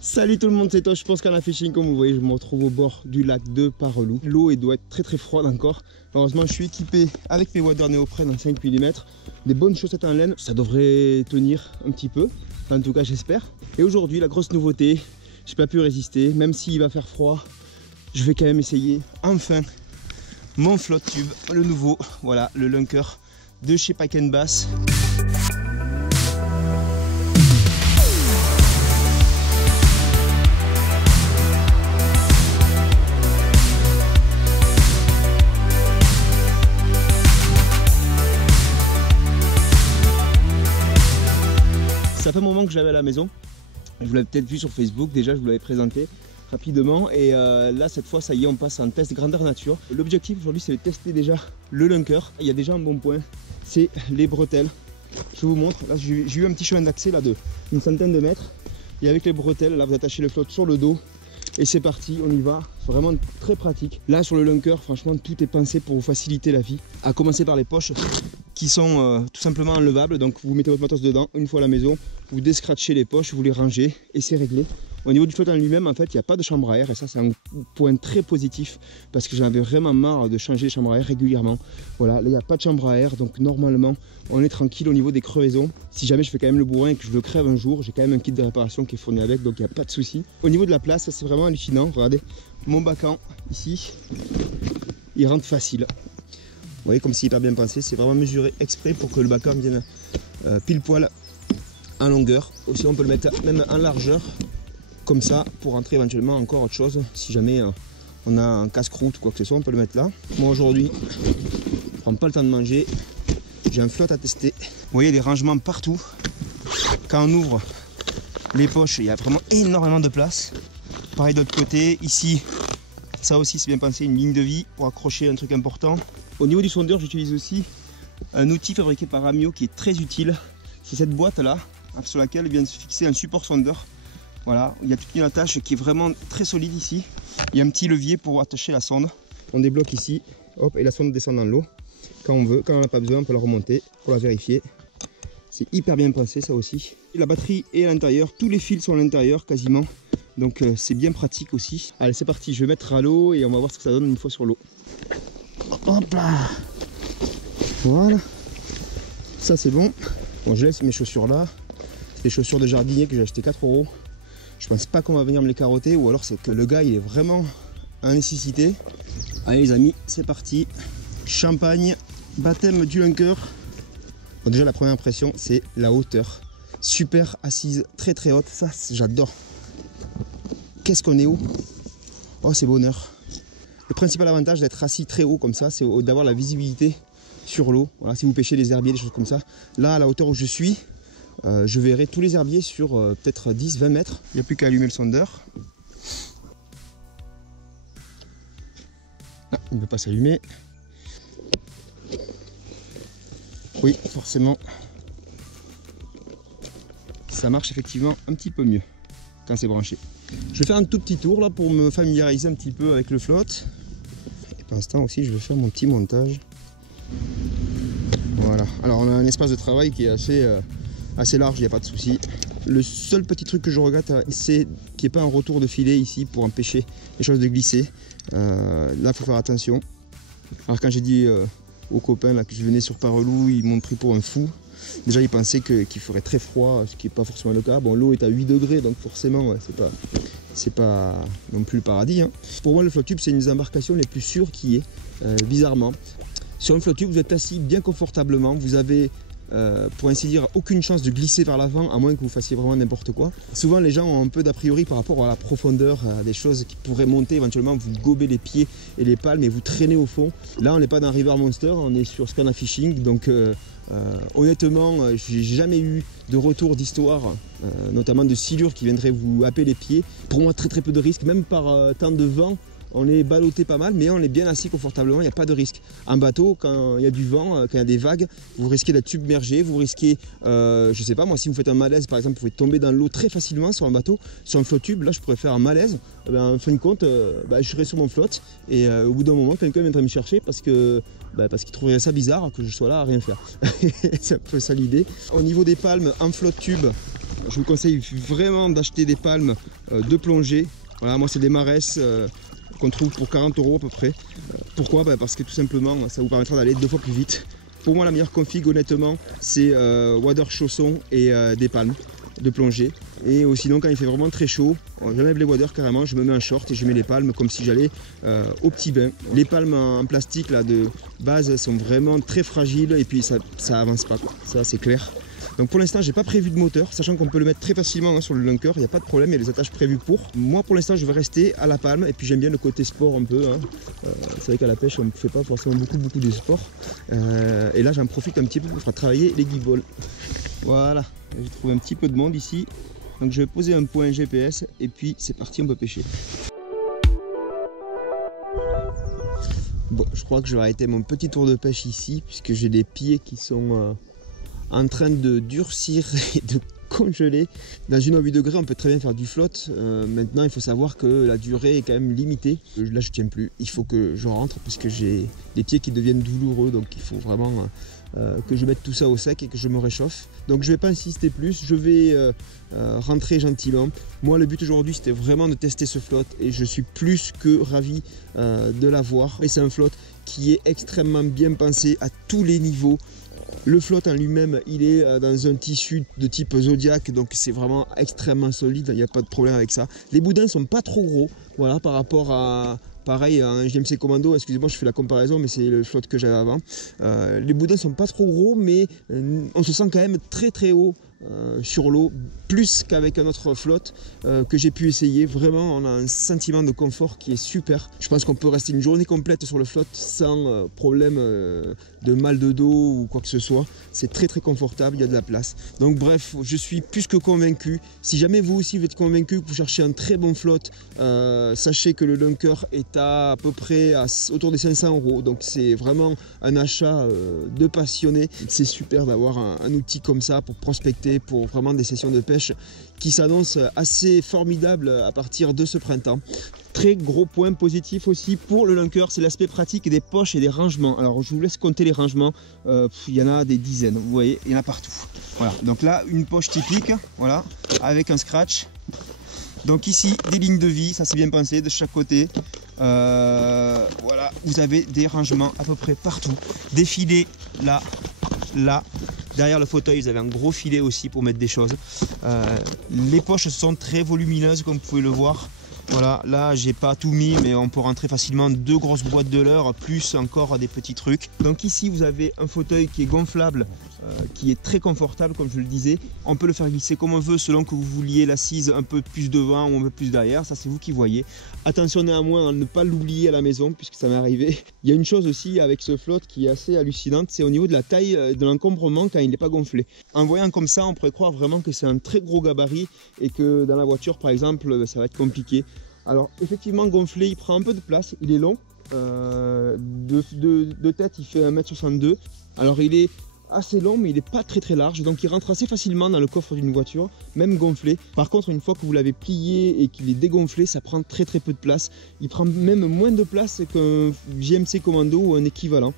Salut tout le monde, c'est toi, je pense qu'en a fishing, comme vous voyez, je me retrouve au bord du lac de Parelou. L'eau doit être très froide encore. Heureusement, je suis équipé avec mes waders néoprène en 5 mm, des bonnes chaussettes en laine, ça devrait tenir un petit peu, en tout cas j'espère. Et aujourd'hui, la grosse nouveauté, j'ai pas pu résister, même s'il va faire froid, je vais quand même essayer, enfin, mon flotte tube, le nouveau, voilà, le Lunker de chez Pack & Bass. Ça fait un moment que j'avais à la maison, je vous l'avais peut-être vu sur Facebook, déjà je vous l'avais présenté rapidement et là cette fois ça y est, on passe en test grandeur nature. L'objectif aujourd'hui c'est de tester déjà le Lunker. Il y a déjà un bon point, c'est les bretelles. Je vous montre, là j'ai eu un petit chemin d'accès là de une centaine de mètres et avec les bretelles là vous attachez le flotte sur le dos et c'est parti, on y va, vraiment très pratique. Là sur le Lunker franchement tout est pensé pour vous faciliter la vie, à commencer par les poches qui sont tout simplement enlevables, donc vous mettez votre matos dedans une fois à la maison, vous descratchez les poches, vous les rangez et c'est réglé. Au niveau du flotte en lui-même, en fait, il n'y a pas de chambre à air et ça c'est un point très positif parce que j'en avais vraiment marre de changer les chambres à air régulièrement. Voilà, là il n'y a pas de chambre à air, donc normalement on est tranquille au niveau des crevaisons. Si jamais je fais quand même le bourrin et que je le crève un jour, j'ai quand même un kit de réparation qui est fourni avec, donc il n'y a pas de souci. Au niveau de la place, c'est vraiment hallucinant. Regardez, mon bacan ici, il rentre facile. Vous voyez comme c'est hyper bien pensé, c'est vraiment mesuré exprès pour que le bacan vienne pile poil en longueur. Aussi on peut le mettre même en largeur, comme ça, pour rentrer éventuellement encore autre chose. Si jamais on a un casse-croûte ou quoi que ce soit, on peut le mettre là. Moi aujourd'hui, je prends pas le temps de manger, j'ai un flotte à tester. Vous voyez des rangements partout. Quand on ouvre les poches, il y a vraiment énormément de place. Pareil de l'autre côté, ici, ça aussi c'est bien pensé, une ligne de vie pour accrocher un truc important. Au niveau du sondeur, j'utilise aussi un outil fabriqué par Amio qui est très utile. C'est cette boîte là, sur laquelle vient se fixer un support sondeur. Voilà, il y a toute une attache qui est vraiment très solide ici. Il y a un petit levier pour attacher la sonde. On débloque ici, hop, et la sonde descend dans l'eau. Quand on veut, quand on n'a pas besoin, on peut la remonter pour la vérifier. C'est hyper bien pensé ça aussi. La batterie est à l'intérieur, tous les fils sont à l'intérieur quasiment. Donc c'est bien pratique aussi. Allez, c'est parti, je vais mettre à l'eau et on va voir ce que ça donne une fois sur l'eau. Hop là, voilà, ça c'est bon. Bon, je laisse mes chaussures là, c'est des chaussures de jardinier que j'ai acheté 4 €. Je pense pas qu'on va venir me les carotter, ou alors c'est que le gars il est vraiment à nécessité. Allez les amis, c'est parti, champagne, baptême du Lunker. Bon, déjà la première impression c'est la hauteur, super assise, très haute, ça j'adore. Qu'est-ce qu'on est haut, oh c'est bonheur. Le principal avantage d'être assis très haut comme ça, c'est d'avoir la visibilité sur l'eau. Voilà, si vous pêchez des herbiers, des choses comme ça. Là, à la hauteur où je suis, je verrai tous les herbiers sur peut-être 10-20 mètres. Il n'y a plus qu'à allumer le sondeur. Ah, il ne veut pas s'allumer. Oui, forcément, ça marche effectivement un petit peu mieux quand c'est branché. Je vais faire un tout petit tour là pour me familiariser un petit peu avec le flotte. Et pour l'instant aussi je vais faire mon petit montage. Voilà, alors on a un espace de travail qui est assez large, il n'y a pas de souci. Le seul petit truc que je regrette, c'est qu'il n'y ait pas un retour de filet ici pour empêcher les choses de glisser. Là il faut faire attention. Alors quand j'ai dit aux copains là, que je venais sur Parelou, ils m'ont pris pour un fou. Déjà ils pensaient qu'il ferait très froid, ce qui n'est pas forcément le cas. Bon, l'eau est à 8 degrés, donc forcément ouais, c'est pas non plus le paradis, hein. Pour moi le flotte tube c'est une des embarcations les plus sûres qui est, bizarrement. Sur un flotte tube vous êtes assis bien confortablement, vous avez pour ainsi dire aucune chance de glisser vers l'avant à moins que vous fassiez vraiment n'importe quoi. Souvent les gens ont un peu d'a priori par rapport à la profondeur, à des choses qui pourraient monter, éventuellement vous gobez les pieds et les palmes et vous traînez au fond. Là on n'est pas dans River Monster, on est sur Scana Fishing, donc honnêtement j'ai jamais eu de retour d'histoire, notamment de silures qui viendraient vous happer les pieds. Pour moi très peu de risques, même par temps de vent. on est ballotté pas mal, mais on est bien assis confortablement, il n'y a pas de risque. En bateau, quand il y a du vent, quand il y a des vagues, vous risquez d'être submergé, vous risquez, je sais pas moi, si vous faites un malaise par exemple, vous pouvez tomber dans l'eau très facilement sur un bateau. Sur un flotte tube, là je pourrais faire un malaise, en fin de compte, je serais sur mon flotte et au bout d'un moment, quelqu'un viendrait me chercher parce qu'il trouverait ça bizarre que je sois là à rien faire. C'est un peu ça l'idée. Au niveau des palmes en flotte tube, je vous conseille vraiment d'acheter des palmes de plongée. Voilà, moi c'est des Marès qu'on trouve pour 40 € à peu près. Pourquoi? Parce que tout simplement ça vous permettra d'aller 2 fois plus vite. Pour moi la meilleure config honnêtement c'est wader chausson et des palmes de plongée. Et sinon quand il fait vraiment très chaud, j'enlève les waders carrément, je me mets un short et je mets les palmes comme si j'allais au petit bain. Les palmes en plastique là, de base sont vraiment très fragiles et puis ça avance pas quoi. Ça c'est clair. Donc pour l'instant j'ai pas prévu de moteur, sachant qu'on peut le mettre très facilement sur le lunker, il n'y a pas de problème, il y a les attaches prévues pour. Moi pour l'instant je vais rester à la palme et puis j'aime bien le côté sport un peu. C'est vrai qu'à la pêche on ne fait pas forcément beaucoup de sport. Et là j'en profite un petit peu pour faire travailler les guibolles. Voilà, j'ai trouvé un petit peu de monde ici. Donc je vais poser un point GPS et puis c'est parti, on peut pêcher. Bon, je crois que je vais arrêter mon petit tour de pêche ici puisque j'ai des pieds qui sont en train de durcir et de congeler. Dans une 8 degrés on peut très bien faire du flotte. Maintenant il faut savoir que la durée est quand même limitée. Là je tiens plus, il faut que je rentre parce que j'ai les pieds qui deviennent douloureux, donc il faut vraiment que je mette tout ça au sec et que je me réchauffe. Donc je vais pas insister plus, je vais rentrer gentiment. Moi le but aujourd'hui c'était vraiment de tester ce flotte et je suis plus que ravi de l'avoir. Et c'est un flotte qui est extrêmement bien pensé à tous les niveaux. Le flotte en lui-même, il est dans un tissu de type Zodiac, donc c'est vraiment extrêmement solide, il n'y a pas de problème avec ça. Les boudins sont pas trop gros, voilà, par rapport à, pareil, un JMC Commando, excusez-moi je fais la comparaison, mais c'est le flotte que j'avais avant. Les boudins sont pas trop gros, mais on se sent quand même très haut sur l'eau, plus qu'avec un autre flotte que j'ai pu essayer. Vraiment on a un sentiment de confort qui est super. Je pense qu'on peut rester une journée complète sur le flotte sans problème de mal de dos ou quoi que ce soit. C'est très confortable, il y a de la place. Donc bref, je suis plus que convaincu. Si jamais vous aussi vous êtes convaincu que vous cherchez un très bon flotte, sachez que le lunker est à peu près autour des 500 €. Donc c'est vraiment un achat de passionné. C'est super d'avoir un outil comme ça pour prospecter, pour vraiment des sessions de pêche qui s'annoncent assez formidables à partir de ce printemps. Très gros point positif aussi pour le lunker, c'est l'aspect pratique des poches et des rangements. Alors je vous laisse compter les rangements, il y en a des dizaines, vous voyez, il y en a partout. Voilà, donc là une poche typique, voilà, avec un scratch. Donc ici des lignes de vie, ça c'est bien pensé de chaque côté. Voilà, vous avez des rangements à peu près partout. Des filets là, là. Derrière le fauteuil, vous avez un gros filet aussi pour mettre des choses. Les poches sont très volumineuses comme vous pouvez le voir. Voilà, là j'ai pas tout mis, mais on peut rentrer facilement 2 grosses boîtes de leurre, plus encore des petits trucs. Donc ici vous avez un fauteuil qui est gonflable, qui est très confortable comme je le disais. On peut le faire glisser comme on veut selon que vous vouliez l'assise un peu plus devant ou un peu plus derrière, ça c'est vous qui voyez. Attention néanmoins à ne pas l'oublier à la maison puisque ça m'est arrivé. Il y a une chose aussi avec ce flotte qui est assez hallucinante, c'est au niveau de la taille de l'encombrement quand il n'est pas gonflé. En voyant comme ça on pourrait croire vraiment que c'est un très gros gabarit et que dans la voiture par exemple ça va être compliqué. Alors effectivement gonflé il prend un peu de place, il est long, de tête il fait 1,62 m. Alors il est assez long mais il n'est pas très large, donc il rentre assez facilement dans le coffre d'une voiture, même gonflé. Par contre une fois que vous l'avez plié et qu'il est dégonflé, ça prend très peu de place. Il prend même moins de place qu'un JMC Commando ou un équivalent.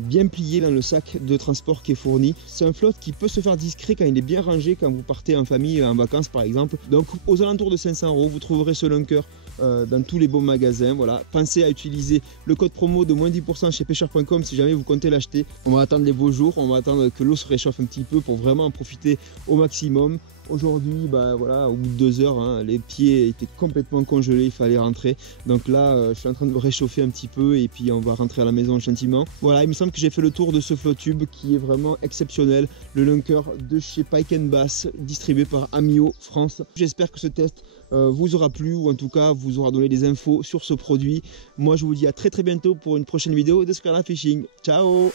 Bien plié dans le sac de transport qui est fourni. C'est un flotte qui peut se faire discret quand il est bien rangé, quand vous partez en famille en vacances par exemple. Donc aux alentours de 500 €, vous trouverez ce lunker dans tous les bons magasins. Voilà. Pensez à utiliser le code promo de moins 10% chez pêcheur.com si jamais vous comptez l'acheter. On va attendre les beaux jours, on va attendre que l'eau se réchauffe un petit peu pour vraiment en profiter au maximum. Aujourd'hui, voilà, au bout de 2 heures, hein, les pieds étaient complètement congelés, il fallait rentrer. Donc là, je suis en train de me réchauffer un petit peu et puis on va rentrer à la maison gentiment. Voilà, il me semble que j'ai fait le tour de ce flotte tube qui est vraiment exceptionnel. Le lunker de chez Pike & Bass, distribué par Amio France. J'espère que ce test vous aura plu ou en tout cas vous aura donné des infos sur ce produit. Moi, je vous dis à très bientôt pour une prochaine vidéo de Scarla Fishing. Ciao!